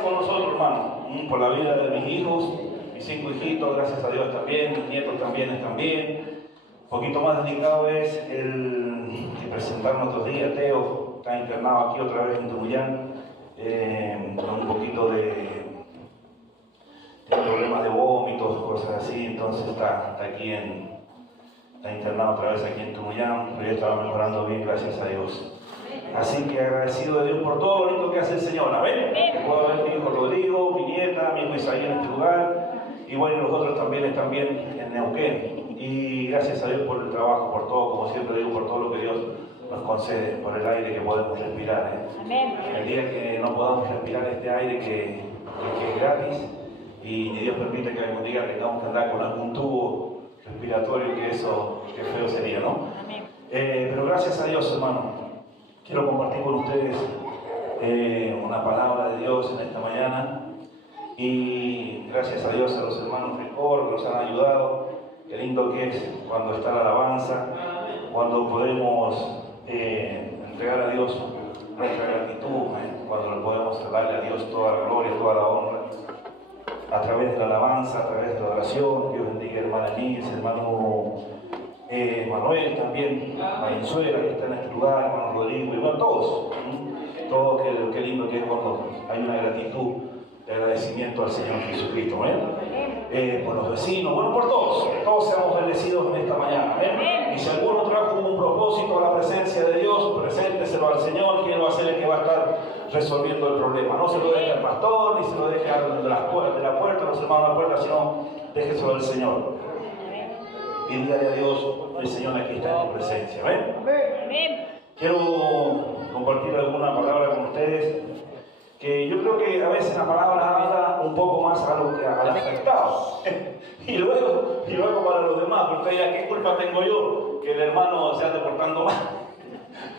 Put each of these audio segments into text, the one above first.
hace con nosotros, hermano, por la vida de mis hijos, mis 5 hijitos, gracias a Dios también, mis nietos también están bien. Un poquito más delicado es el presentar nuestros días. Teo está internado aquí otra vez en Tunuyán, con un poquito tiene problemas de vómitos, cosas así, entonces está aquí está internado otra vez aquí en Tunuyán, pero ya estaba mejorando bien, gracias a Dios. Así que agradecido de Dios por todo lo lindo que hace el Señor, amén. Que puedo ver mi hijo Rodrigo, mi nieta, mi hijo Isaías en este lugar, y bueno, los otros también están bien en Neuquén. Y gracias a Dios por el trabajo, por todo, como siempre digo, por todo lo que Dios nos concede, por el aire que podemos respirar. Amén. El día que no podamos respirar este aire que es gratis, y ni Dios permite que algún día tengamos que andar con algún tubo respiratorio, que eso, que feo sería, ¿no? Amén. Pero gracias a Dios, hermano. Quiero compartir con ustedes una palabra de Dios en esta mañana, y gracias a Dios, a los hermanos de coro que nos han ayudado. Qué lindo que es cuando está la alabanza, cuando podemos entregar a Dios nuestra gratitud, cuando le podemos darle a Dios toda la gloria, toda la honra, a través de la alabanza, a través de la oración. Dios bendiga a hermana Liz, hermano Manuel también, Valenzuela que está en este lugar, hermano Rodrigo, y bueno, todos, qué lindo que es cuando hay una gratitud de agradecimiento al Señor Jesucristo, por los vecinos, bueno, por todos seamos bendecidos en esta mañana, y si alguno trajo un propósito a la presencia de Dios, presénteselo al Señor, que Él va a ser el que va a estar resolviendo el problema. No se lo deje al pastor, ni se lo deje de la puerta, los hermanos de la puerta, sino déjeselo al Señor. Y dígale a Dios: el Señor aquí está en tu presencia. Amén. Quiero compartir alguna palabra con ustedes, que yo creo que a veces la palabra habla un poco más al afectado y luego para los demás, porque ya qué culpa tengo yo que el hermano se ande portando mal.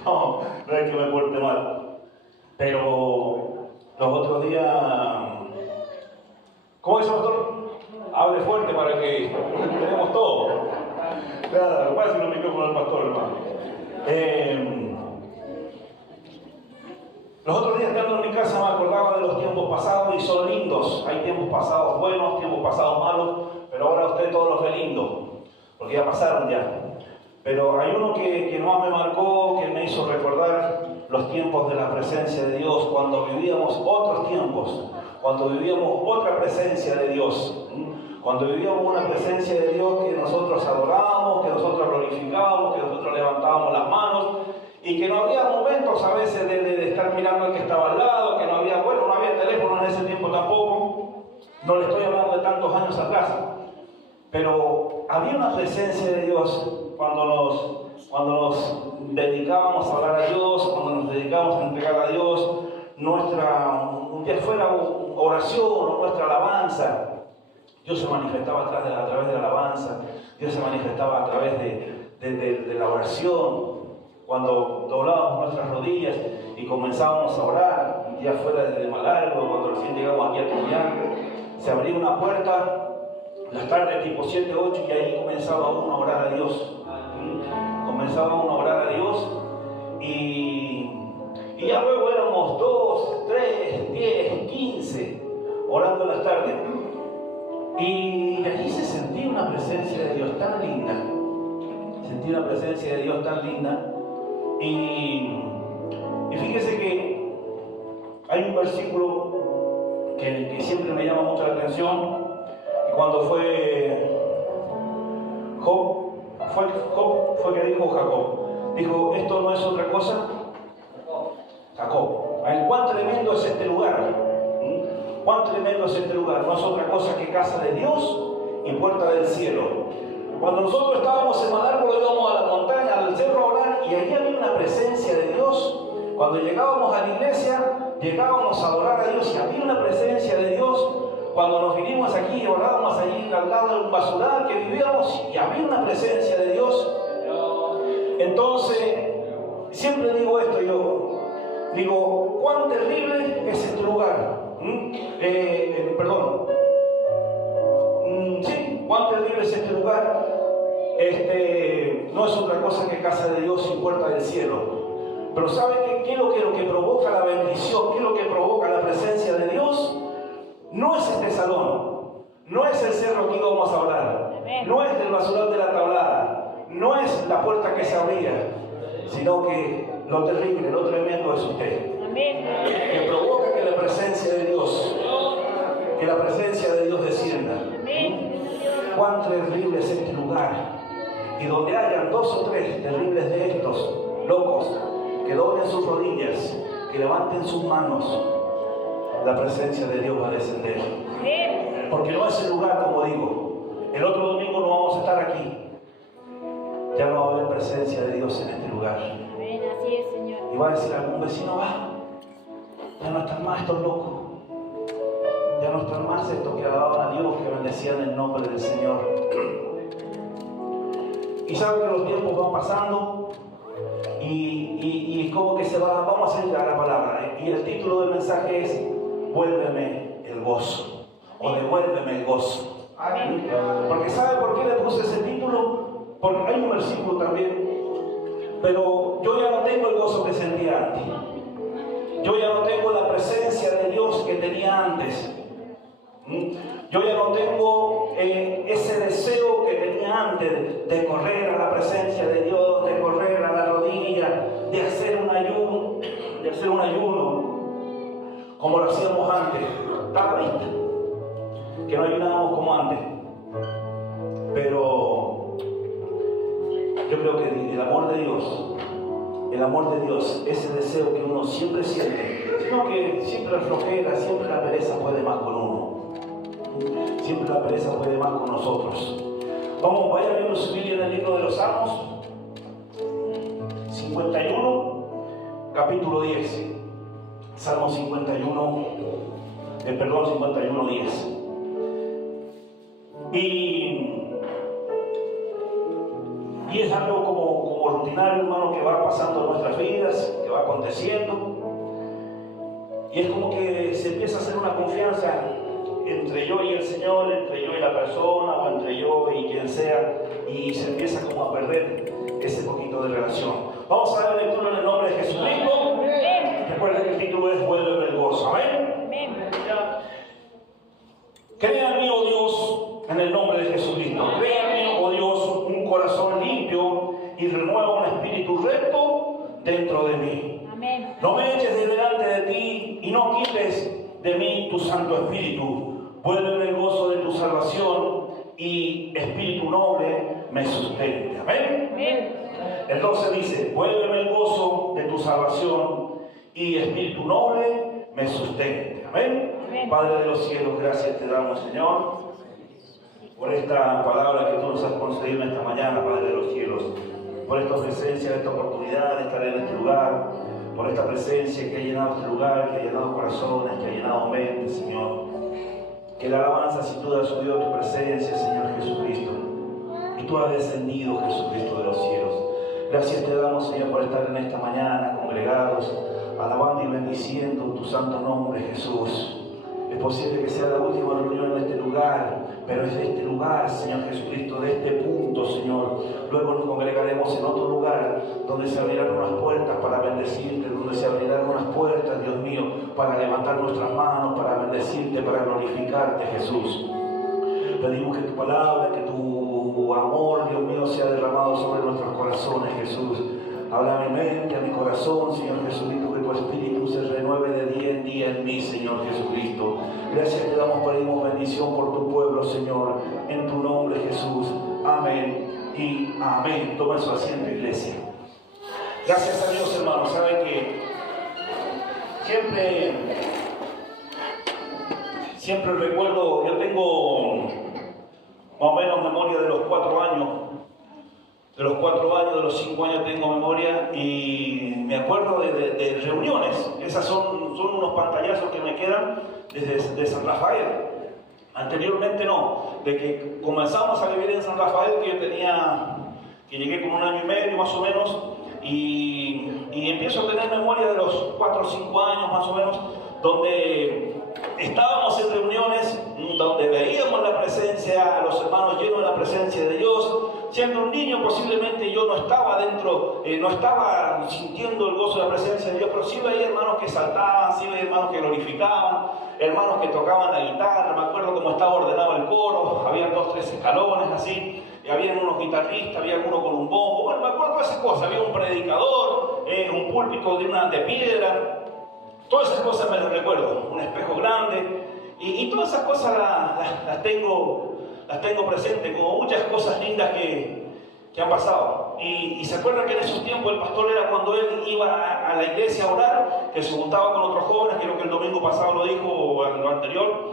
No es que me porte mal, pero los otros días, ¿cómo es, pastor? Hable fuerte para que tenemos todo. Claro, pase los micrófonos al pastor, hermano. Los otros días, estando en mi casa, me acordaba de los tiempos pasados, y son lindos. Hay tiempos pasados buenos, tiempos pasados malos, pero ahora usted todo lo ve lindo, porque ya pasaron ya. Pero hay uno que más me marcó, que me hizo recordar los tiempos de la presencia de Dios, cuando vivíamos otros tiempos, cuando vivíamos otra presencia de Dios, cuando vivíamos una presencia de Dios que nosotros adorábamos, que nosotros glorificábamos, que nosotros levantábamos las manos, y que no había momentos a veces de estar mirando al que estaba al lado, que no había teléfono en ese tiempo tampoco. No le estoy hablando de tantos años atrás, pero había una presencia de Dios cuando nos dedicábamos a hablar a Dios, cuando nos dedicábamos a entregar a Dios ya fuera oración o nuestra alabanza. Dios se manifestaba a través de la alabanza, Dios se manifestaba a través de la oración. Cuando doblábamos nuestras rodillas y comenzábamos a orar, un día fuera de Malargo, cuando recién llegamos aquí a Tunuyán, se abría una puerta, las tardes tipo 7, 8, y ahí comenzaba uno a orar a Dios. Comenzaba uno a orar a Dios, y ya luego éramos 2, 3, 10, 15 orando en las tardes. Y allí se sentía una presencia de Dios tan linda. Sentí una presencia de Dios tan linda. Y fíjese que hay un versículo que siempre me llama mucho la atención. Y cuando fue que dijo Jacob, dijo: esto no es otra cosa. Jacob, cuán tremendo es este lugar. Cuán tremendo es este lugar. No es otra cosa que casa de Dios y puerta del cielo. Cuando nosotros estábamos en Malargo, íbamos a la montaña, al cerro a orar, y allí había una presencia de Dios. Cuando llegábamos a la iglesia, llegábamos a adorar a Dios, y había una presencia de Dios. Cuando nos vinimos aquí, orábamos allí al lado de un basural que vivíamos, y había una presencia de Dios. Entonces, siempre digo esto, digo, cuán terrible es este lugar. Cuán terrible es este lugar. No es otra cosa que casa de Dios y puerta del cielo. Pero ¿sabe qué es lo que provoca la bendición? ¿Qué es lo que provoca la presencia de Dios? No es el cerro que íbamos a hablar, no es el basural de la tablada, no es la puerta que se abría, sino que lo terrible, lo tremendo es usted. Que provoca que la presencia de Dios, descienda. Cuán terrible es este lugar. Y donde hayan 2 o 3 terribles de estos locos, que doblen sus rodillas, que levanten sus manos, la presencia de Dios va a descender. Porque no es el lugar, como digo. El otro domingo no vamos a estar aquí. Ya no va a haber presencia de Dios en este lugar. Así es, Señor. Y va a decir algún vecino, ya no están más estos locos. Ya no están más estos que alababan a Dios, que bendecían el nombre del Señor. Y saben que los tiempos van pasando y es como que vamos a salir a la palabra. Y el título del mensaje es Vuélveme el gozo, o devuélveme el gozo. Porque ¿sabe por qué le puse ese título? Porque hay un versículo también, pero yo ya no tengo el gozo que sentía antes. Yo ya no tengo la presencia de Dios que tenía antes. Yo ya no tengo ese deseo que tenía antes de correr a la presencia de Dios, de correr a la rodilla, de hacer un ayuno, como lo hacíamos antes, a la vista, que no ayunábamos como antes. Pero yo creo que el amor de Dios, ese deseo que uno siempre siente, sino que siempre la flojera, siempre la pereza puede más con uno. Siempre la pereza puede más con nosotros. Vaya viendo su Biblia en el libro de los Salmos 51, capítulo 10. Salmo 51, 10. Y es algo como rutinario, hermano, que va pasando en nuestras vidas, que va aconteciendo. Y es como que se empieza a hacer una confianza entre yo y el Señor, entre yo y la persona, o entre yo y quien sea, y se empieza como a perder ese poquito de relación. Vamos a dar lectura en el nombre de Jesucristo. Recuerden que el título es Vuélveme el gozo. Amén. Crea en mí, oh Dios, en el nombre de Jesucristo. Crea en mí, oh Dios, un corazón limpio y renueva un espíritu recto dentro de mí. Amén. No me eches de delante de ti y no quites de mí tu Santo Espíritu. Vuélveme el gozo de tu salvación y espíritu noble me sustente. Amén. Amén. El 12 dice, vuélveme el gozo de tu salvación y espíritu noble me sustente. Amén. Amén. Padre de los cielos, gracias te damos, Señor, por esta palabra que tú nos has concedido en esta mañana, Padre de los cielos, por esta presencia, esta oportunidad de estar en este lugar, por esta presencia que ha llenado este lugar, que ha llenado corazones, que ha llenado mentes, Señor. Que la alabanza sin duda ha subido a tu presencia, Señor Jesucristo. Y tú has descendido, Jesucristo de los cielos. Gracias te damos, Señor, por estar en esta mañana congregados, alabando y bendiciendo tu santo nombre, Jesús. Es posible que sea la última reunión en este lugar, pero es de este lugar, Señor Jesucristo, de este punto, Señor. Luego nos congregaremos en otro lugar donde se abrirán unas puertas para bendecirte, donde se abrirán unas puertas, Dios mío, para levantar nuestras manos, para bendecirte, para glorificarte, Jesús. Pedimos que tu palabra, que tu amor, Dios mío, sea derramado sobre nuestros corazones, Jesús. Habla a mi mente, a mi corazón, Señor Jesucristo, que tu espíritu se renueve de día en día en mí, Señor Jesucristo. Gracias te damos, pedimos bendición por tu pueblo, Señor, en tu nombre, Jesús. Amén y amén. Toma su asiento, iglesia. Gracias a Dios, hermanos. Saben que siempre recuerdo, yo tengo más o menos memoria de los 4 años. De los 4 años, de los 5 años tengo memoria y me acuerdo de reuniones. Esas son unos pantallazos que me quedan desde San Rafael. Anteriormente no, de que comenzamos a vivir en San Rafael, que llegué con 1 año y medio más o menos, y empiezo a tener memoria de los 4 o 5 años más o menos, donde estábamos en reuniones donde veíamos la presencia, a los hermanos llenos de la presencia de Dios. Siendo un niño posiblemente yo no estaba dentro, no estaba sintiendo el gozo de la presencia de Dios, pero sí veía hermanos que saltaban, sí veía hermanos que glorificaban, hermanos que tocaban la guitarra. Me acuerdo cómo estaba ordenado el coro, había 2 o 3 escalones así, y había unos guitarristas, había uno con un bombo, bueno, me acuerdo de esas cosas, había un predicador, un púlpito de piedra, todas esas cosas me las recuerdo, un espejo grande, y todas esas cosas las tengo presentes, como muchas cosas lindas que han pasado. Y se acuerdan que en esos tiempos el pastor era cuando él iba a la iglesia a orar, que se juntaba con otros jóvenes, creo que el domingo pasado lo dijo, o lo anterior,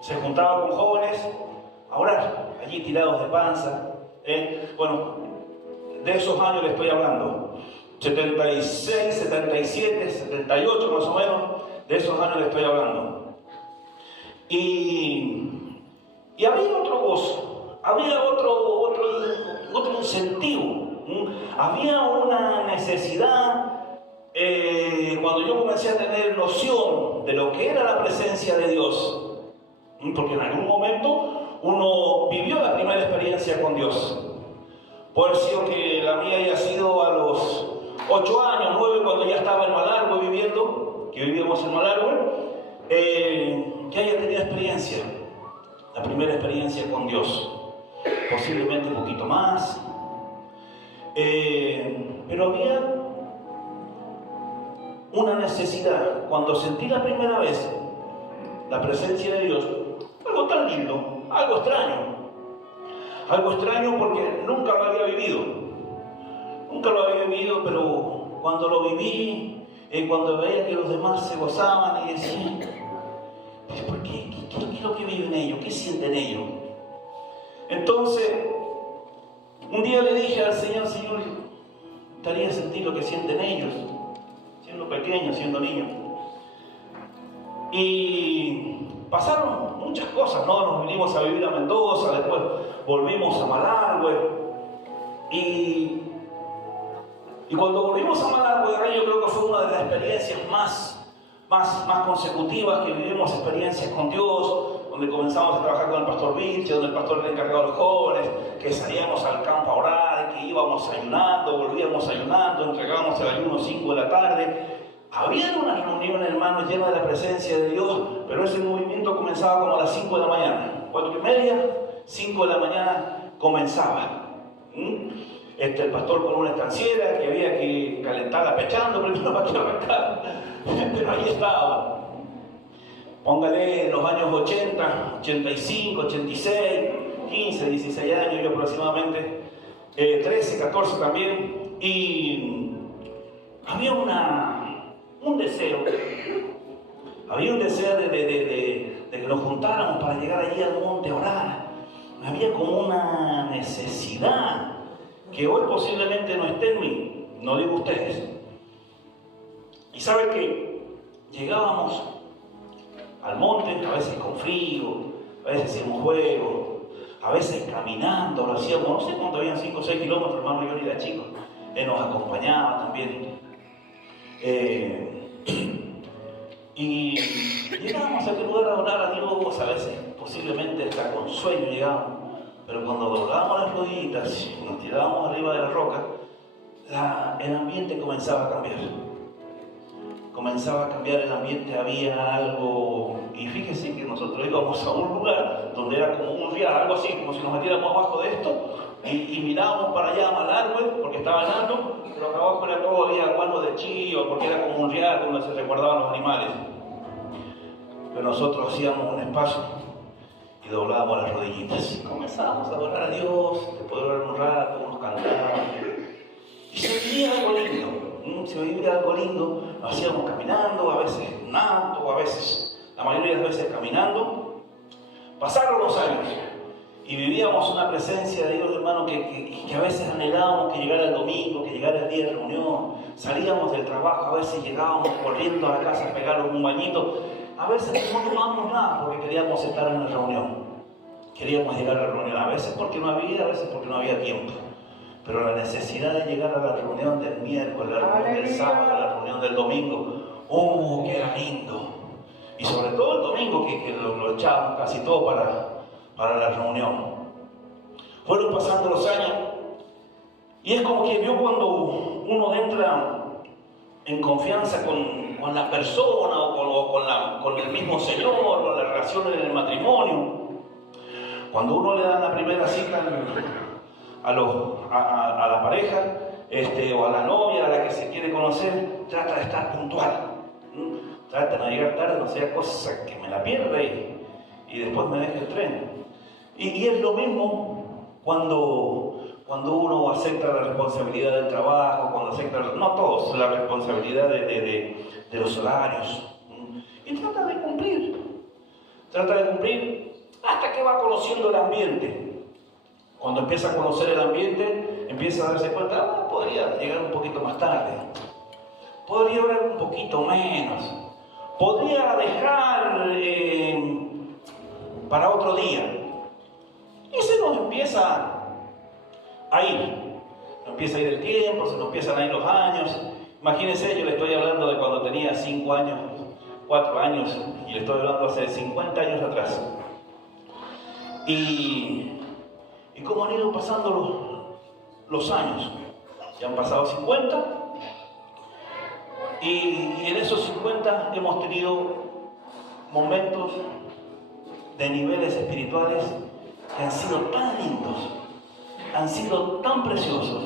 se juntaba con jóvenes a orar, allí tirados de panza. Bueno, de esos años le estoy hablando, 76, 77, 78 más o menos, de esos años le estoy hablando. Y había otro gozo, había otro incentivo, había una necesidad, cuando yo comencé a tener noción de lo que era la presencia de Dios, porque en algún momento uno vivió la primera experiencia con Dios. Puede ser que la mía haya sido a los 8 años, 9, cuando ya estaba en Malargüe viviendo, que vivíamos en Malargüe, que haya tenido experiencia, la primera experiencia con Dios, posiblemente un poquito más, pero había una necesidad. Cuando sentí la primera vez la presencia de Dios, algo tan lindo, algo extraño porque nunca lo había vivido, pero cuando lo viví, cuando veía que los demás se gozaban y decían, ¿por qué? ¿Qué es lo que viven ellos? ¿Qué sienten ellos? Entonces, un día le dije al Señor, me gustaría sentir lo que sienten ellos, siendo pequeños, siendo niños. Y pasaron muchas cosas, ¿no? Nos vinimos a vivir a Mendoza, después volvimos a Malargüe. Y cuando volvimos a Malargüe, yo creo que fue una de las experiencias más consecutivas que vivimos, experiencias con Dios, donde comenzamos a trabajar con el pastor Vilche, donde el pastor era encargado a los jóvenes, que salíamos al campo a orar, que íbamos ayunando, volvíamos ayunando, entregábamos el ayuno 5 de la tarde. Había una reunión, hermanos, llena de la presencia de Dios, pero ese movimiento comenzaba como a las 5 de la mañana, 4:30, 5 de la mañana comenzaba. El pastor con una estanciera que había que calentarla pechando primero para que arrancara, pero ahí estaba. Póngale en los años 80, 85, 86, 15, 16 años yo aproximadamente, 13, 14 también, y había un deseo de que nos juntáramos para llegar allí al monte a orar. Había como una necesidad que hoy posiblemente no esté en mí, no digo ustedes. Y sabe que llegábamos al monte, a veces con frío, a veces en un juego, a veces caminando, lo hacíamos, no sé cuánto habían, 5 o 6 kilómetros, hermano, yo era chico, él nos acompañaba también. Y llegábamos a aquel lugar a orar a Dios, a veces posiblemente hasta con sueño llegábamos, pero cuando doblábamos las rodillitas y nos tirábamos arriba de la roca, el ambiente comenzaba a cambiar. Comenzaba a cambiar el ambiente, había algo, y fíjese que nosotros íbamos a un lugar donde era como un rial, algo así, como si nos metiéramos abajo de esto, y mirábamos para allá a Malargüe, porque estaba en alto, pero acá abajo era todo, había algo de chío, porque era como un rial donde se resguardaban los animales. Pero nosotros hacíamos un espacio y doblábamos las rodillitas. Comenzábamos a adorar a Dios, después de orar un rato, unos cantaban. Y se vivía algo lindo, lo hacíamos caminando, a veces en un auto, a veces, la mayoría de las veces caminando. Pasaron los años y vivíamos una presencia de Dios, hermano, que a veces anhelábamos que llegara el domingo, que llegara el día de reunión. Salíamos del trabajo, a veces llegábamos corriendo a la casa a pegarnos un bañito. A veces no tomábamos nada porque queríamos estar en la reunión. Queríamos llegar a la reunión, a veces porque no había, a veces porque no había tiempo. Pero la necesidad de llegar a la reunión del miércoles, la reunión del sábado, la reunión del domingo, que era lindo. Y sobre todo el domingo, que lo echábamos casi todo para la reunión. Fueron pasando los años y es como que yo, cuando uno entra en confianza con la persona o con el mismo Señor, o las relaciones en el matrimonio, cuando uno le da la primera cita a la pareja, o a la novia a la que se quiere conocer, trata de estar puntual. Trata de no llegar tarde, no sea cosa que me la pierda y después me deje el tren. Y es lo mismo cuando uno acepta la responsabilidad del trabajo, cuando acepta, no todos, la responsabilidad de los horarios. Y trata de cumplir hasta que va conociendo el ambiente. Cuando empieza a conocer el ambiente, empieza a darse cuenta, podría llegar un poquito más tarde, podría orar un poquito menos, podría dejar para otro día. Y se nos empieza a ir. Empieza a ir el tiempo, se nos empiezan a ir los años. Imagínense, yo le estoy hablando de cuando tenía 5 años, 4 años, y le estoy hablando hace 50 años atrás. Y cómo han ido pasando los años. Ya han pasado 50, y en esos 50 hemos tenido momentos de niveles espirituales que han sido tan lindos, han sido tan preciosos.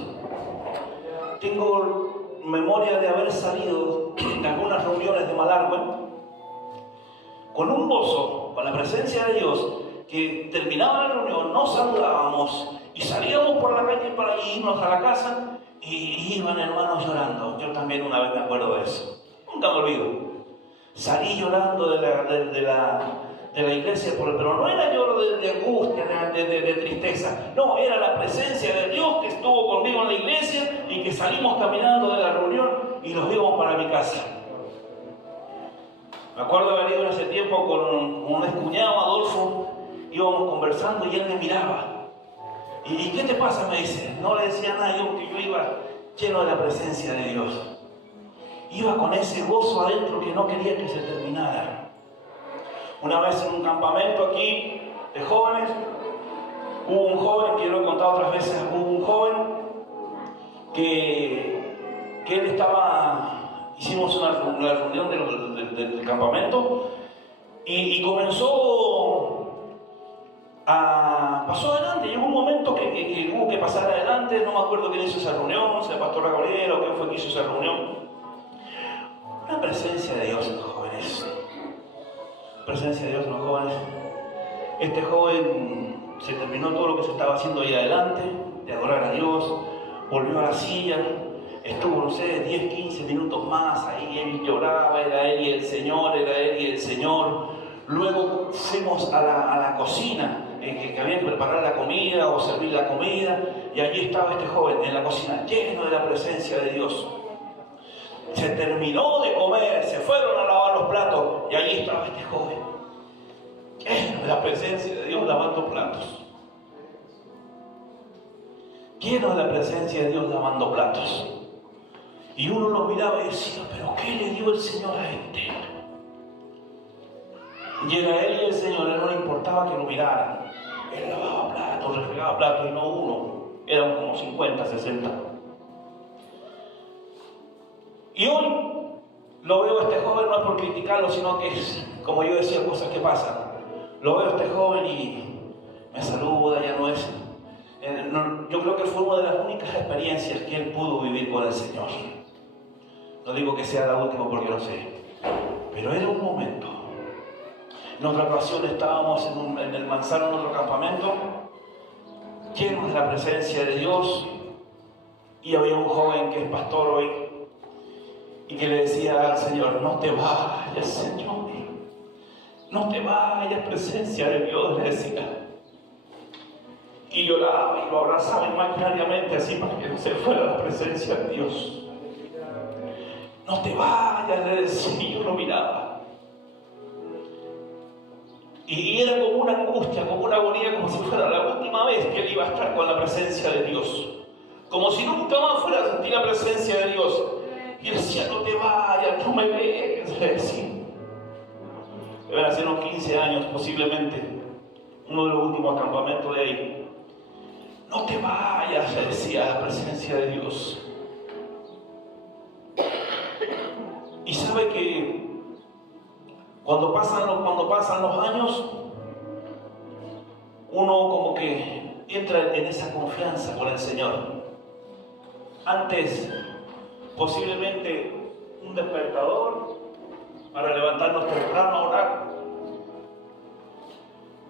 Tengo memoria de haber salido de algunas reuniones de Malargüe con un gozo, con la presencia de Dios, que terminaba la reunión, nos saludábamos y salíamos por la calle para irnos a la casa, y iban hermanos llorando. Yo también una vez me acuerdo de eso, nunca me olvido. Salí llorando de la iglesia, pero no era lloro de angustia, de tristeza. No, era la presencia de Dios que estuvo conmigo en la iglesia y que salimos caminando de la reunión y nos íbamos para mi casa. Me acuerdo de haber ido en ese tiempo con un excuñado, Adolfo, íbamos conversando y él me miraba. ¿Y qué te pasa?, me dice. No le decía nada, que yo iba lleno de la presencia de Dios. Iba con ese gozo adentro que no quería que se terminara. Una vez en un campamento aquí de jóvenes, hubo un joven, que lo he contado otras veces, hubo un joven que él estaba, hicimos una reunión del campamento y pasó adelante. Llegó un momento que hubo que pasar adelante. No me acuerdo quién hizo esa reunión, si el pastor Gabriel o quién fue que hizo esa reunión. La presencia de Dios en los jóvenes. Presencia de Dios en los jóvenes. Este joven se terminó todo lo que se estaba haciendo ahí adelante, de adorar a Dios, volvió a la silla, estuvo, no sé, 10, 15 minutos más ahí, él lloraba, era él y el Señor, era él y el Señor. Luego fuimos a la cocina, que había que preparar la comida o servir la comida, y allí estaba este joven en la cocina, lleno de la presencia de Dios. Se terminó de comer, se fueron a lavar los platos, y allí estaba este joven, lleno de la presencia de Dios, lavando platos. Lleno de la presencia de Dios, lavando platos. Y uno lo miraba y decía, ¿pero qué le dio el Señor a este? Y era él y el Señor, a él no le importaba que lo miraran. Él lavaba platos, refregaba platos, y no uno, eran como 50, 60. Y hoy lo veo a este joven, no es por criticarlo, sino que es, como yo decía, cosas que pasan. Lo veo a este joven y me saluda, ya no es... yo creo que fue una de las únicas experiencias que él pudo vivir con el Señor. No digo que sea la última porque no sé, pero era un momento. En otra ocasión estábamos en el Manzano, en otro campamento, llenos de la presencia de Dios, y había un joven que es pastor hoy y que le decía al Señor, no te vayas, Señor, no te vayas, presencia de Dios, le decía. Y lloraba y lo abrazaba imaginariamente así para que no se fuera la presencia de Dios. No te vayas, le decía, y yo lo miraba. Y era como una angustia, como una agonía, como si fuera la última vez que él iba a estar con la presencia de Dios. Como si nunca más fuera a sentir la presencia de Dios. Y él decía, no te vayas, no me dejes, le decía. deben hacer unos 15 años posiblemente, uno de los últimos campamentos de ahí. No te vayas, le decía, a la presencia de Dios. Y sabe que cuando pasan los años, uno como que entra en esa confianza con el Señor. Antes, posiblemente un despertador para levantarnos temprano a orar,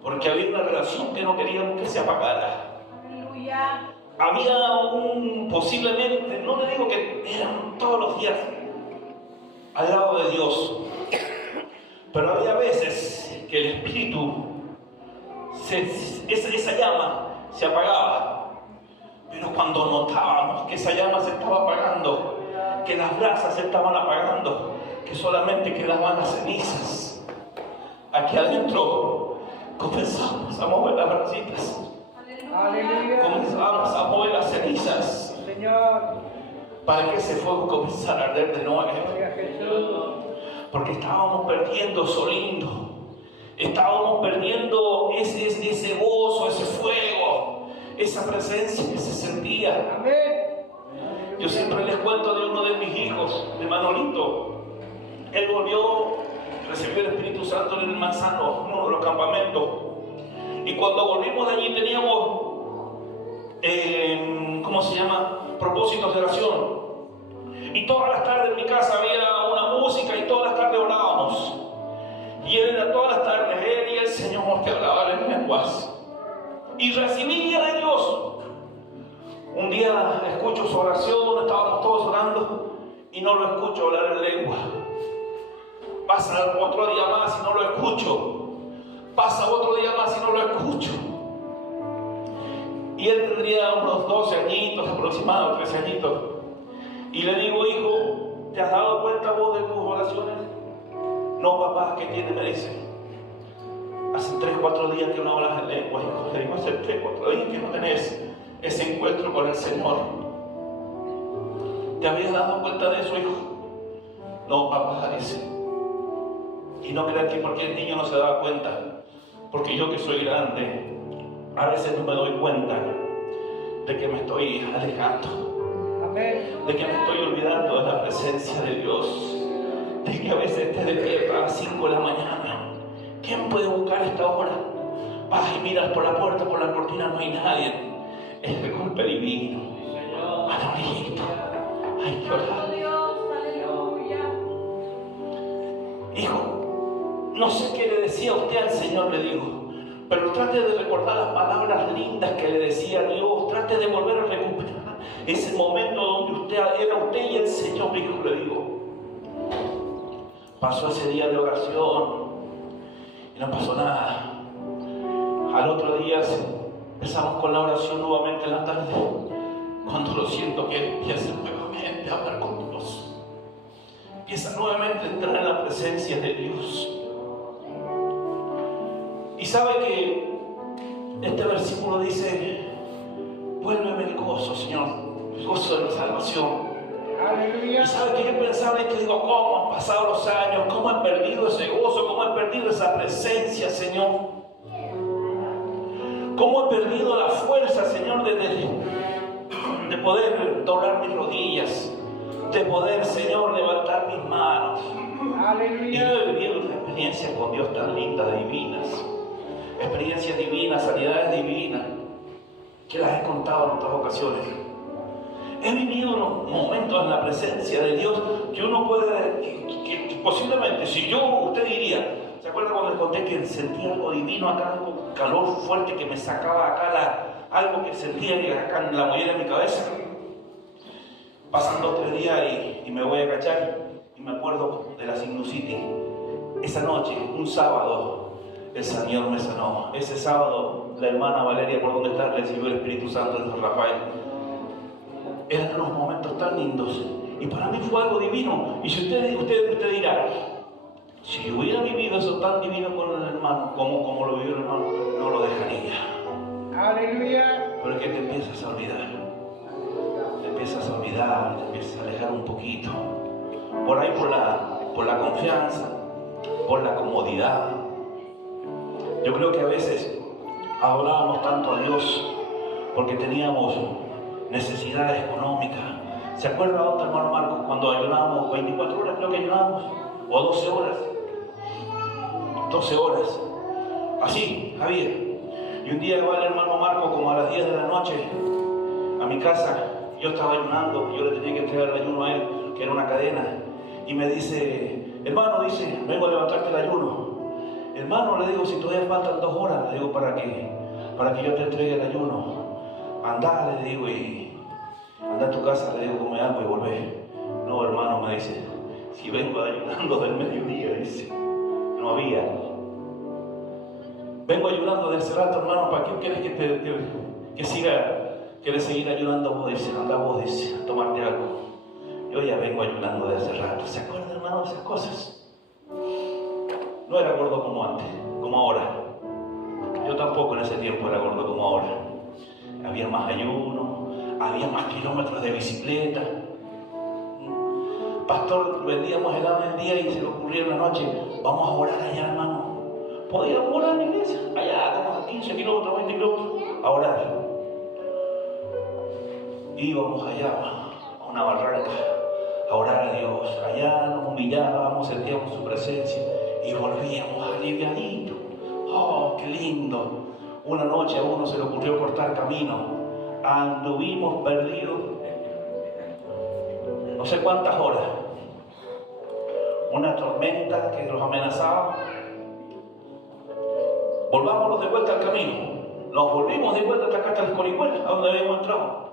porque había una relación que no queríamos que se apagara. Aleluya. Había posiblemente, no le digo que eran todos los días al lado de Dios, pero había veces que el Espíritu, esa llama se apagaba. Pero cuando notábamos que esa llama se estaba apagando, que las brasas se estaban apagando, que solamente quedaban las cenizas, aquí adentro comenzamos a mover las brasitas. Aleluya. Comenzamos a mover las cenizas, Señor. para que ese fuego comenzara a arder de nuevo. Gloria a Jesús. Porque estábamos perdiendo eso lindo. Estábamos perdiendo ese gozo, ese fuego, esa presencia que se sentía. Amén. Yo siempre les cuento de uno de mis hijos, de Manolito. Él volvió, recibió el Espíritu Santo en el Manzano, en uno de los campamentos. Y cuando volvimos de allí teníamos, propósitos de oración. Y todas las tardes en mi casa había una música y todas las tardes orábamos. Y él era todas las tardes, él y el Señor que hablaba en lenguas. Y recibía de Dios. Un día escucho su oración, estábamos todos orando y no lo escucho hablar en lengua. Pasa otro día más y no lo escucho. Pasa otro día más y no lo escucho. Y él tendría unos 12 añitos aproximadamente, 13 añitos. Y le digo, hijo, ¿te has dado cuenta vos de tus oraciones? No, papá, ¿qué tiene? Me dice. Hace 3-4 días que no hablas en lengua, hijo. Le digo, hace 3-4 días que no tenés ese encuentro con el Señor. ¿Te habías dado cuenta de eso, hijo? No, papá, dice. Y no creas que porque el niño no se daba cuenta, porque yo que soy grande, a veces no me doy cuenta de que me estoy alejando, de que me estoy olvidando de la presencia de Dios, de que a veces te despiertas a las 5 de la mañana. ¿Quién puede buscar a esta hora? Vas y miras por la puerta, por la cortina, no hay nadie. Es de golpe divino. Manolito, hay que orar. Hijo, no sé qué le decía usted al Señor, le digo, pero trate de recordar las palabras lindas que le decía a Dios. Trate de volver a recuperar ese momento donde usted era usted y el Señor, hijo, le digo. Pasó ese día de oración y no pasó nada. Al otro día empezamos con la oración nuevamente en la tarde, cuando lo siento que empieza nuevamente a hablar con Dios. Empieza nuevamente a entrar en la presencia de Dios. Y sabe que este versículo dice, vuélveme el gozo, Señor, el gozo de la salvación. Aleluya. Y sabe que yo pensaba y que digo, ¿cómo han pasado los años? ¿Cómo he perdido ese gozo? ¿Cómo he perdido esa presencia, Señor? ¿Cómo he perdido la fuerza, Señor, de poder doblar mis rodillas? De poder, Señor, levantar mis manos. Aleluya. Y yo he vivido unas experiencias con Dios tan lindas, divinas. Experiencias divinas, sanidades divinas, que las he contado en otras ocasiones. He vivido unos momentos en la presencia de Dios que uno puede, que posiblemente, si usted diría, ¿se acuerda cuando les conté que sentía algo divino acá, algo calor fuerte que me sacaba acá, algo que sentía acá en la mollera de mi cabeza? Pasan 2-3 días y me voy a agachar y me acuerdo de la sinusitis. Esa noche, un sábado, el Señor me sanó. Ese sábado, la hermana Valeria, por donde está, recibió el Espíritu Santo de San Rafael. Eran unos momentos tan lindos. Y para mí fue algo divino. Y si usted dirá, si yo hubiera vivido eso tan divino con el hermano, como lo vivió el hermano, no lo dejaría. Aleluya. Pero es que te empiezas a olvidar. Te empiezas a olvidar, te empiezas a alejar un poquito. Por ahí por la confianza, por la comodidad. Yo creo que a veces adorábamos tanto a Dios porque teníamos necesidades económicas. ¿Se acuerda otro hermano Marcos cuando ayunábamos 24 horas? Creo que ayunábamos, o 12 horas. 12 horas. Así, Javier. Y un día va el hermano Marcos como a las 10 de la noche a mi casa. Yo estaba ayunando, yo le tenía que entregar el ayuno a él, que era una cadena. Y me dice, hermano, dice, vengo a levantarte el ayuno. Hermano, le digo, si todavía faltan 2 horas, le digo, para que yo te entregue el ayuno. Andá, le digo, y anda a tu casa, le digo, come algo y volvé. No, hermano, me dice, si vengo ayunando del mediodía, dice, no había. Vengo ayunando de hace rato, hermano, ¿para qué quieres que quieres seguir ayunando vos? Dice, anda vos, dice, a tomarte algo. Yo ya vengo ayunando de hace rato. ¿Se acuerda, hermano, de esas cosas? No era gordo como antes, como ahora. Yo tampoco en ese tiempo era gordo como ahora. Había más ayuno, había más kilómetros de bicicleta. Pastor, vendíamos helado en el día y se le ocurría en la noche, vamos a orar allá, hermano. Podíamos orar en la iglesia, allá como a 15 kilómetros, 20 kilómetros, a orar. Íbamos allá a una barranca a orar a Dios. Allá nos humillábamos, sentíamos su presencia y volvíamos aliviaditos. ¡Oh, qué lindo! Una noche a uno se le ocurrió cortar camino. Anduvimos perdidos no sé cuántas horas. Una tormenta que nos amenazaba. Volvámonos de vuelta al camino. Nos volvimos de vuelta hasta acá, hasta el Corihuel, a donde habíamos entrado.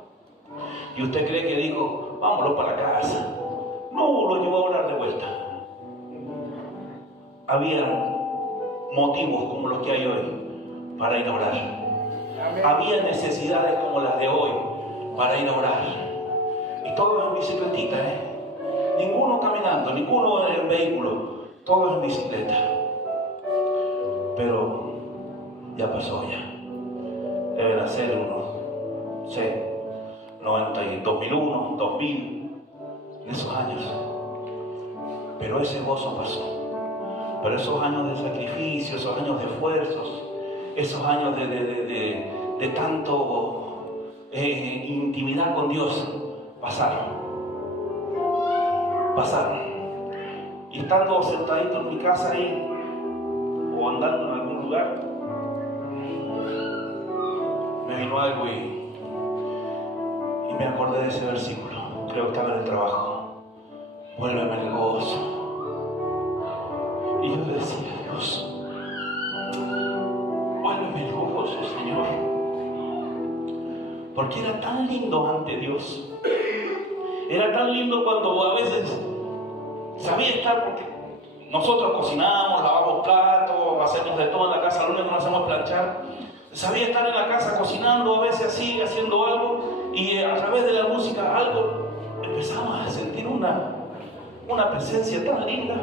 ¿Y usted cree que dijo, vámonos para la casa? No, lo llevó a orar de vuelta. Había motivos como los que hay hoy para ir a orar. Había necesidades como las de hoy para ir a orar. Y todos en bicicletita, ninguno caminando, ninguno en el vehículo, todos en bicicleta. Pero ya pasó ya. Deben hacer unos, no sé, 2001, 2000, en esos años. Pero ese gozo pasó. Pero esos años de sacrificio, esos años de esfuerzos, esos años de tanto intimidad con Dios, pasaron. Y estando sentadito en mi casa ahí, o andando en algún lugar, me vino algo y me acordé de ese versículo. Creo que estaba en el trabajo. Vuélveme el gozo. Y yo le decía, Dios, vuélveme el gozo, Señor. Porque era tan lindo ante Dios. Era tan lindo cuando a veces sabía estar, porque nosotros cocinamos, lavamos platos, hacemos de todo en la casa, lo único que no hacemos es planchar. Sabía estar en la casa cocinando, a veces así, haciendo algo, y a través de la música algo empezamos a sentir una presencia tan linda.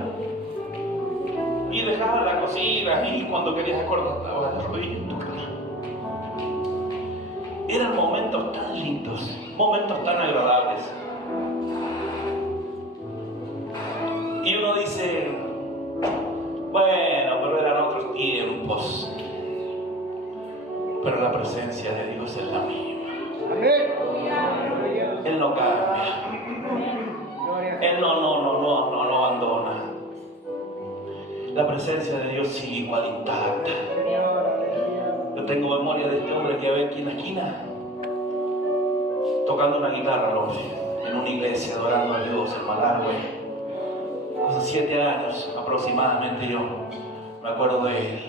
Y dejaba la cocina y cuando querías acordar estaba de rodillas en tu cama. Eran momentos tan lindos, momentos tan agradables. Y uno dice, bueno, pero eran otros tiempos. Pero la presencia de Dios es la misma. Él no cambia. Él no abandona. La presencia de Dios sigue igual intacta. Yo tengo memoria de este hombre que había aquí en la esquina tocando una guitarra, ¿no? En una iglesia, adorando a Dios en Malargüe. Hace 7 años aproximadamente yo me acuerdo de él,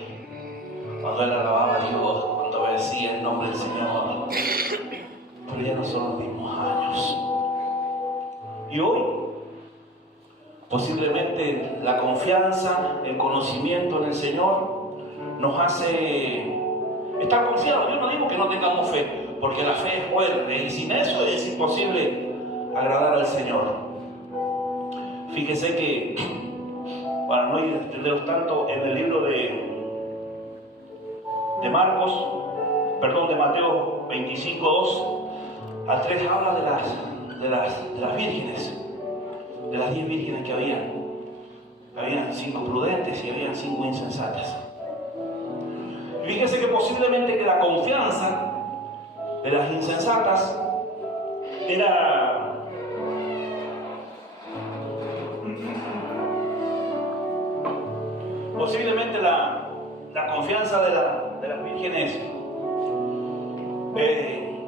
cuando él alababa a Dios, cuando decía el nombre del Señor. Pero ya no son los mismos años. Y hoy, posiblemente la confianza, el conocimiento en el Señor nos hace estar confiados. Yo no digo que no tengamos fe, porque la fe es fuerte y sin eso es imposible agradar al Señor. Fíjese que, para no extenderos tanto, en el libro de Mateo 25:2 al 3 habla de las vírgenes, de las 10 vírgenes que habían. habían 5 prudentes y habían 5 insensatas. Y fíjense que posiblemente que la confianza de las insensatas era posiblemente la confianza de las vírgenes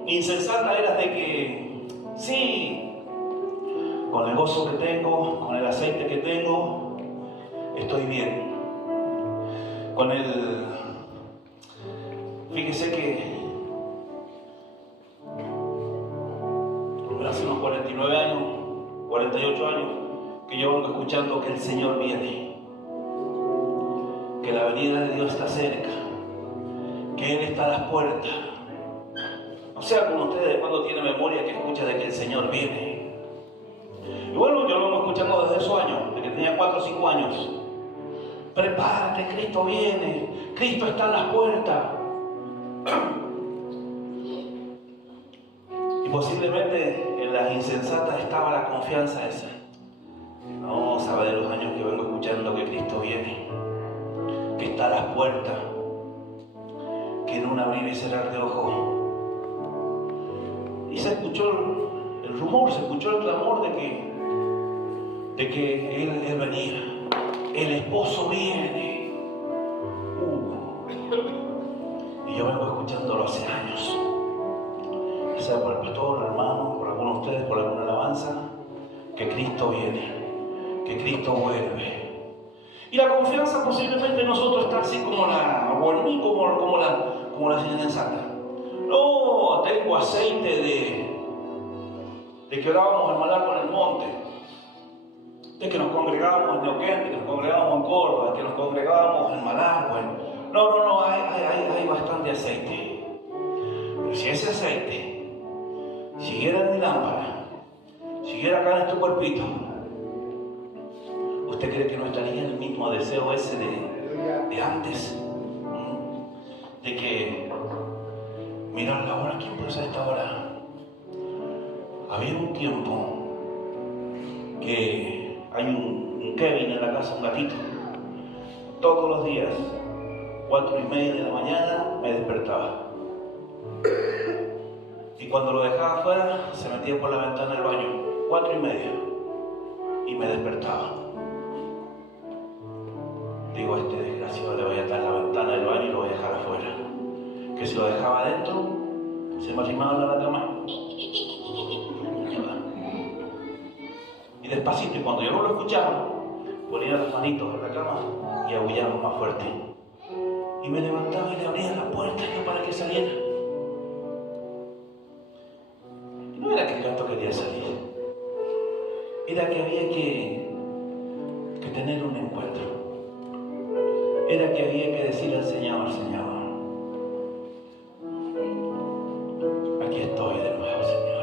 insensata era de que sí, con el gozo que tengo, con el aceite que tengo, estoy bien. Fíjese que hace unos 49 años, 48 años, que yo vengo escuchando que el Señor viene, que la venida de Dios está cerca, que Él está a las puertas. No sea como ustedes cuando tienen memoria que escucha de que el Señor viene. Y bueno, yo lo vengo escuchando desde esos años, desde que tenía 4 o 5 años. Prepárate, Cristo viene, Cristo está a las puertas. Y posiblemente en las insensatas estaba la confianza esa. No, sabe de los años que vengo escuchando que Cristo viene, que está a las puertas, que en un abrir y cerrar de ojos. Y se escuchó el rumor, se escuchó el clamor de que él venía. El esposo viene. Y yo vengo escuchándolo hace años. Sea por el pastor, hermano, por algunos de ustedes, por alguna alabanza, que Cristo viene, que Cristo vuelve. Y la confianza posiblemente en nosotros está así como la insensata. No, tengo aceite de que orábamos en Malar con el monte, de que nos congregábamos en Neuquén, de que nos congregábamos en Córdoba, de que nos congregábamos en Malar. Bueno, no, hay bastante aceite. Pero si ese aceite siguiera en mi lámpara, siguiera acá en este cuerpito, ¿usted cree que no estaría en el mismo deseo ese de antes? De que, mirar la hora, ¿quién puede ser esta hora? Había un tiempo que hay un Kevin en la casa, un gatito. Todos los días, 4:30 de la mañana, me despertaba. Y cuando lo dejaba afuera, se metía por la ventana del baño, 4:30, y me despertaba. Digo, este desgraciado le voy a atar la ventana del baño y lo voy a dejar afuera. Que si lo dejaba adentro, se me arrimaba a la cama. Y despacito, y cuando yo no lo escuchaba, ponía las manitos en la cama y aullaba más fuerte. Y me levantaba y le abría la puerta para que saliera. No era que el gato quería salir, era que había que tener un encuentro, era que había que decir al Señor, aquí estoy de nuevo, Señor,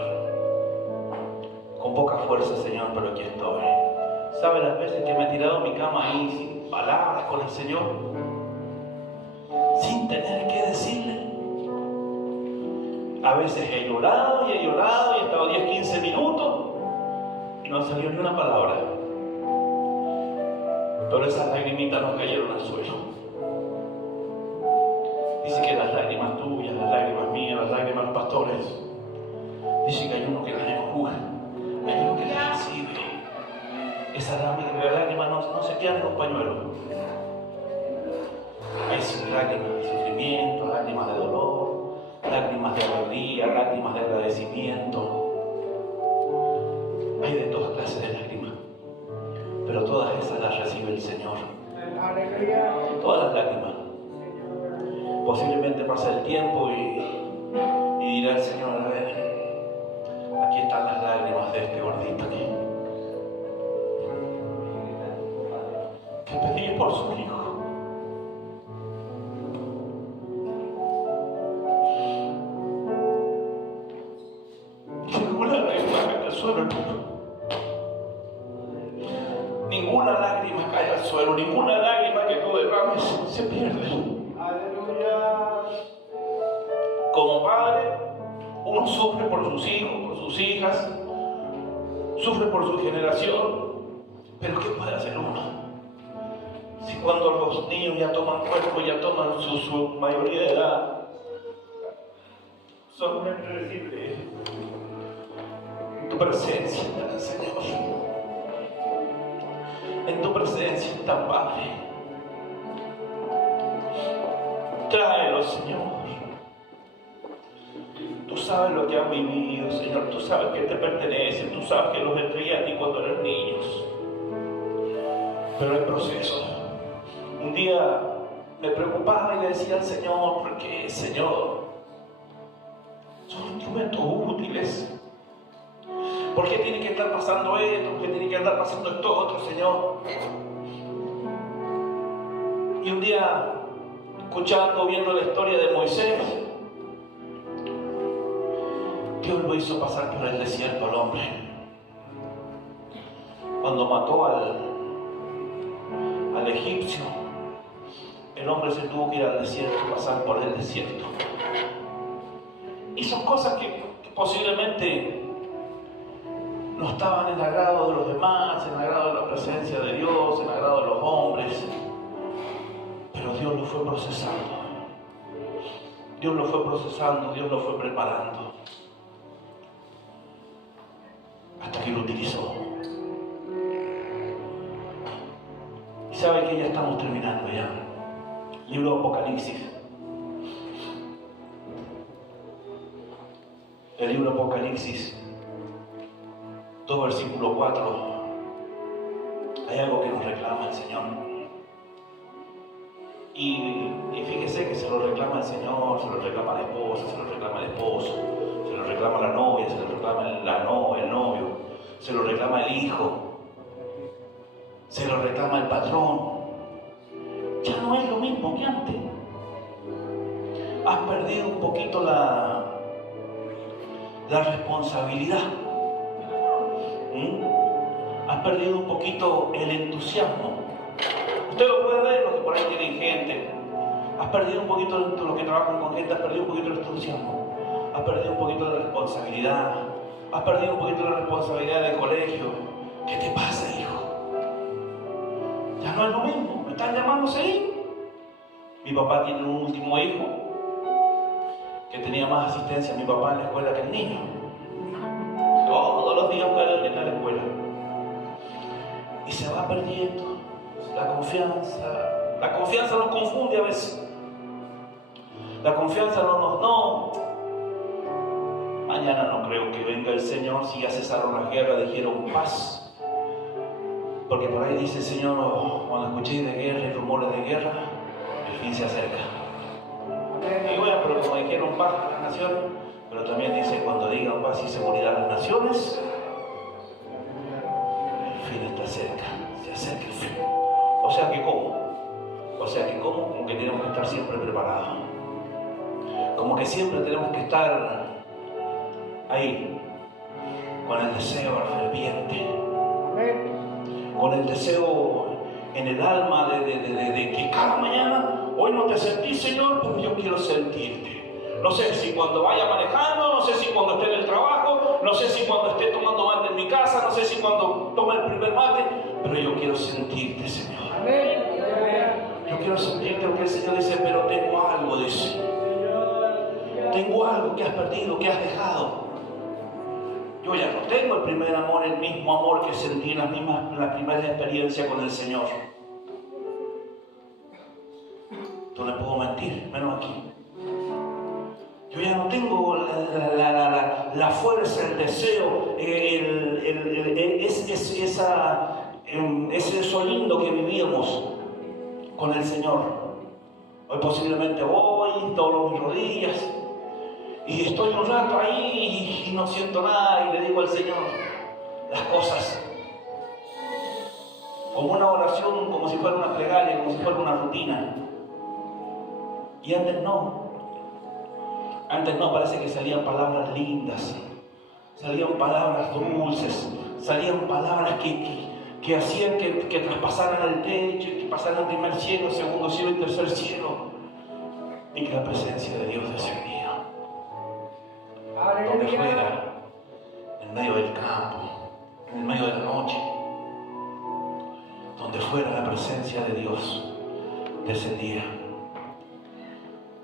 con poca fuerza, Señor, pero aquí estoy. ¿Sabe las veces que me he tirado en mi cama ahí sin palabras con el Señor? Sin tener que decirle. A veces he llorado y he estado 10, 15 minutos y no salió ni una palabra. Pero esas lagrimitas no cayeron al suelo. Dice que las lágrimas tuyas, las lágrimas mías, las lágrimas de los pastores, dice que hay uno que las enjuga, hay uno que las recibe. Esas lágrimas no se quedan en los pañuelos. Hay lágrimas de sufrimiento, lágrimas de dolor, lágrimas de alegría, lágrimas de agradecimiento. Hay de todas clases de lágrimas, pero todas esas las recibe el Señor. Todas las lágrimas. Posiblemente pase el tiempo y dirá el Señor, a ver, aquí están las lágrimas de este gordito aquí, que pedí por su hijo. Ninguna lágrima cae al suelo, ninguna lágrima que tú derrames se pierde. Aleluya. Como padre, uno sufre por sus hijos, por sus hijas, sufre por su generación, pero ¿qué puede hacer uno? Si cuando los niños ya toman cuerpo, ya toman su mayoría de edad, solamente decirle en tu presencia está, Señor. En tu presencia está, Padre. Tráelo, Señor. Tú sabes lo que han vivido, Señor. Tú sabes que te pertenece. Tú sabes que los entregué a ti cuando eran niños. Pero el proceso. Un día me preocupaba y le decía al Señor, porque, Señor, son instrumentos útiles. ¿Por qué tiene que estar pasando esto? ¿Por qué tiene que estar pasando esto otro, Señor? Y un día, escuchando, viendo la historia de Moisés, Dios lo hizo pasar por el desierto al hombre. Cuando mató al egipcio, el hombre se tuvo que ir al desierto, pasar por el desierto. Y son cosas que posiblemente no estaban en el agrado de los demás, en el agrado de la presencia de Dios, en el agrado de los hombres. Pero Dios lo fue procesando. Dios lo fue procesando, Dios lo fue preparando. Hasta que lo utilizó. Y sabe que ya estamos terminando ya. Libro de Apocalipsis. El libro de Apocalipsis, 2 versículo 4. Hay algo que nos reclama el Señor. Y fíjese que se lo reclama el Señor, se lo reclama la esposa, se lo reclama el esposo, se lo reclama la novia, se lo reclama el novio, se lo reclama el hijo, se lo reclama el patrón. Ya no es lo mismo que antes. Has perdido un poquito la responsabilidad. Has perdido un poquito el entusiasmo. Usted lo puede ver, los que por ahí tienen gente. Has perdido un poquito, los que trabajan con gente, has perdido un poquito el entusiasmo. Has perdido un poquito la responsabilidad. Has perdido un poquito la responsabilidad del colegio. ¿Qué te pasa, hijo? Ya no es lo mismo. ¿Me están llamando a seguir? Mi papá tiene un último hijo que tenía más asistencia a mi papá en la escuela que el niño. Todos los días cada día en la escuela. Y se va perdiendo la confianza. La confianza nos confunde a veces. La confianza no. Mañana no creo que venga el Señor. Si ya cesaron las guerras, dijeron paz. Porque por ahí dice el Señor, cuando escuchéis de guerra y rumores de guerra, el fin se acerca. Y bueno, pero como dijeron paz a las naciones, pero también dice, cuando digan paz y seguridad a las naciones, el fin está cerca, se acerca el fin. O sea que como que tenemos que estar siempre preparados. Como que siempre tenemos que estar ahí, con el deseo ferviente, con el deseo en el alma de que cada mañana, hoy no te sentí, Señor, pero yo quiero sentirte. No sé si cuando vaya manejando, no sé si cuando esté en el trabajo, no sé si cuando esté tomando mate en mi casa, no sé si cuando tome el primer mate, pero yo quiero sentirte, Señor. Yo quiero sentirte, porque el Señor dice, pero tengo algo, dice. Tengo algo que has perdido, que has dejado. Yo ya no tengo el primer amor, el mismo amor que sentí en la primera experiencia con el Señor. No le puedo mentir, menos aquí. Yo ya no tengo la fuerza, el deseo, eso lindo que vivíamos con el Señor. Hoy posiblemente voy, doblo mis rodillas y estoy un rato ahí y no siento nada y le digo al Señor las cosas como una oración, como si fuera una plegaria, como si fuera una rutina. Y antes no, parece que salían palabras lindas, salían palabras dulces, salían palabras que hacían que traspasaran el techo, que pasaran el primer cielo, segundo cielo y tercer cielo, y que la presencia de Dios descendía. Donde fuera, en medio del campo, en el medio de la noche, donde fuera la presencia de Dios descendía.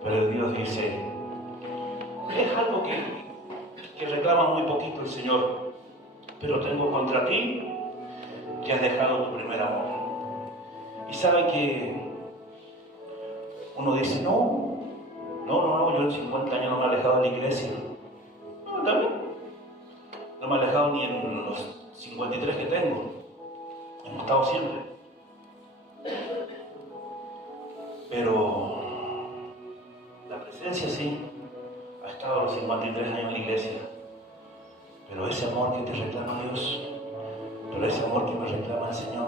Pero Dios dice, es algo que reclama muy poquito el Señor, pero tengo contra ti que has dejado tu primer amor. Y sabe que uno dice, no, yo en 50 años no me he alejado de la iglesia. No, también. No me he alejado ni en los 53 que tengo. Hemos estado siempre. Pero la presencia sí, ha estado los 53 años en la iglesia. Pero ese amor que te reclama Dios, pero ese amor que me reclama el Señor,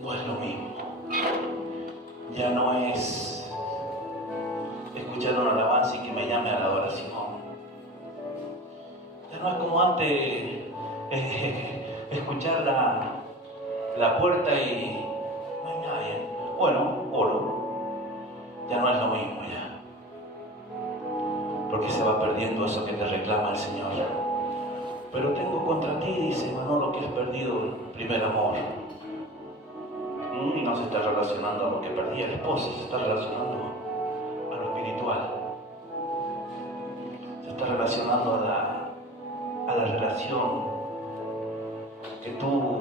no es lo mismo. Ya no es escuchar una alabanza y que me llame a la adoración. Ya no es como antes escuchar la puerta y no hay nadie. Bueno, oro. Ya no es lo mismo ya. Porque se va perdiendo eso que te reclama el Señor. Pero tengo contra ti, dice Manolo, que has perdido el primer amor. Y no se está relacionando a lo que perdía el esposo, se está relacionando a lo espiritual. Se está relacionando a la relación que tú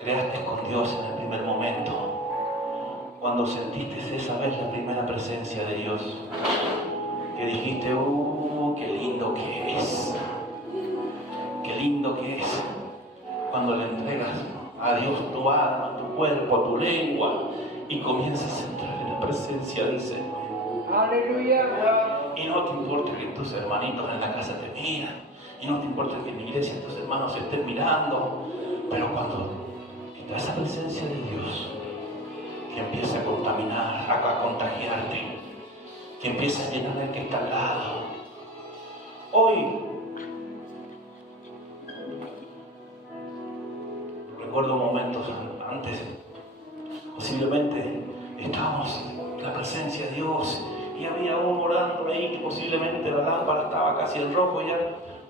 creaste con Dios en el primer momento. Cuando sentiste esa vez la primera presencia de Dios, que dijiste, qué lindo que es. Qué lindo que es cuando le entregas a Dios tu alma, tu cuerpo, tu lengua y comienzas a entrar en la presencia del Señor. Aleluya. Y no te importa que tus hermanitos en la casa te miran, y no te importa que en la iglesia tus hermanos estén mirando, pero cuando está esa presencia de Dios que empieza a contaminar, a contagiarte, que empieza a llenar el que está al lado. Hoy recuerdo momentos antes, posiblemente estábamos en la presencia de Dios y había uno orando ahí que posiblemente la lámpara estaba casi en rojo ya,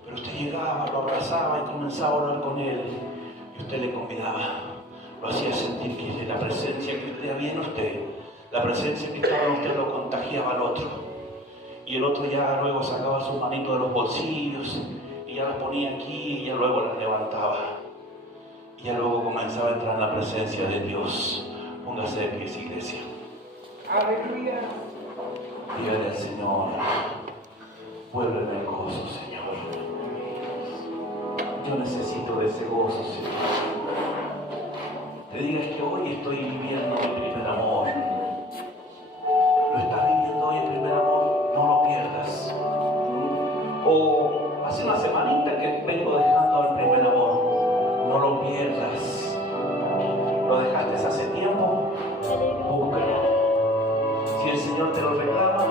pero usted llegaba, lo abrazaba y comenzaba a orar con él y usted le convidaba, lo hacía sentir que la presencia que usted había en usted, la presencia que estaba en usted lo contagiaba al otro, y el otro ya luego sacaba sus manitos de los bolsillos y ya las ponía aquí y ya luego las levantaba. Y ya luego comenzaba a entrar en la presencia de Dios. Póngase de pies, iglesia. Aleluya. Dígale al Señor, vuélveme el gozo, Señor. Yo necesito de ese gozo, Señor. Te digas que hoy estoy viviendo mi primer amor. Lo estás viviendo hoy el primer amor, no lo pierdas. O hace una semanita que vengo dejando el primer amor, no lo pierdas. Lo dejaste hace tiempo, búscalo. Si el Señor te lo reclama,